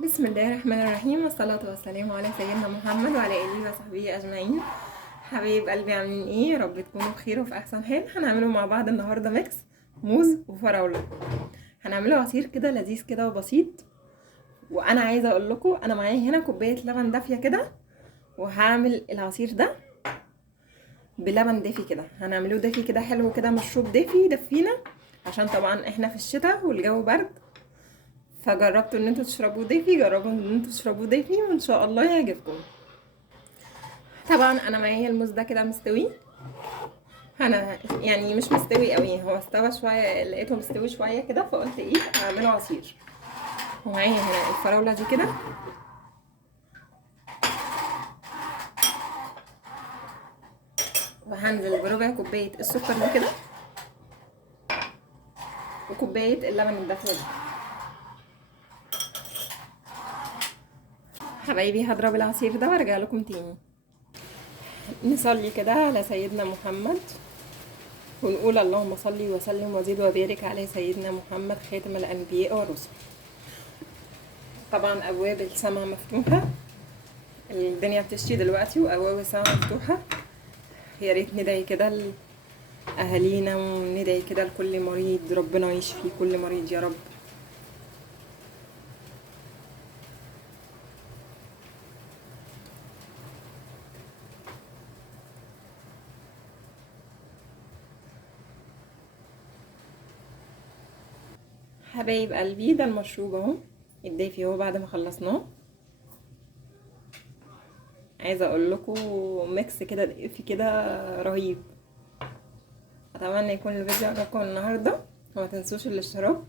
بسم الله الرحمن الرحيم، والصلاة والسلام على سيدنا محمد وعلى آله وصحبه أجمعين. حبايب قلبي عاملين ايه؟ يا رب تكونوا بخير وفي أحسن حال. هنعمله مع بعض النهاردة ميكس موز وفراولة. هنعمله عصير كده لذيذ كده وبسيط. وأنا عايزة أقول لكم أنا معايا هنا كوباية لبن دافية كده، وهعمل العصير ده بلبن دافي كده. هنعمله دافي كده حلو كده، مشروب دافي يدفينا، عشان طبعا احنا في الشتاء والجو برد. فجربتوا ان انتوا تشربوه دافي، جربوا ان انتوا تشربوه دافي وان شاء الله يعجبكم. طبعا انا معايا الموز ده كده مستوي. انا يعني مش مستوي قوي، هو استوى شويه، لقيته مستوي شويه كده، فقلت ايه هعمله عصير. ومعايا هنا الفراوله دي كده، وهنزل بربع كوبايه السكر ده كده، وكوبايه اللبن الدافيه دي. حبايبي هضرب العصير ده وارجع لكم تاني. نصلي كده على سيدنا محمد، ونقول اللهم صل وسلم وزد وبارك على سيدنا محمد خاتم الانبياء والرسل. طبعا ابواب السماء مفتوحه، الدنيا بتشتي دلوقتي وابواب السماء مفتوحه. يا ريت ندعي كده لاهالينا، وندعي كده لكل مريض ربنا يشفي كل مريض يا رب. حبايب قلبي ده المشروب اهو الدافي اهو بعد ما خلصناه. عايزه اقول لكم ميكس كده دافي كده رهيب. اتمنى يكون الفيديو عجبكم النهارده، وما تنسوش الاشتراك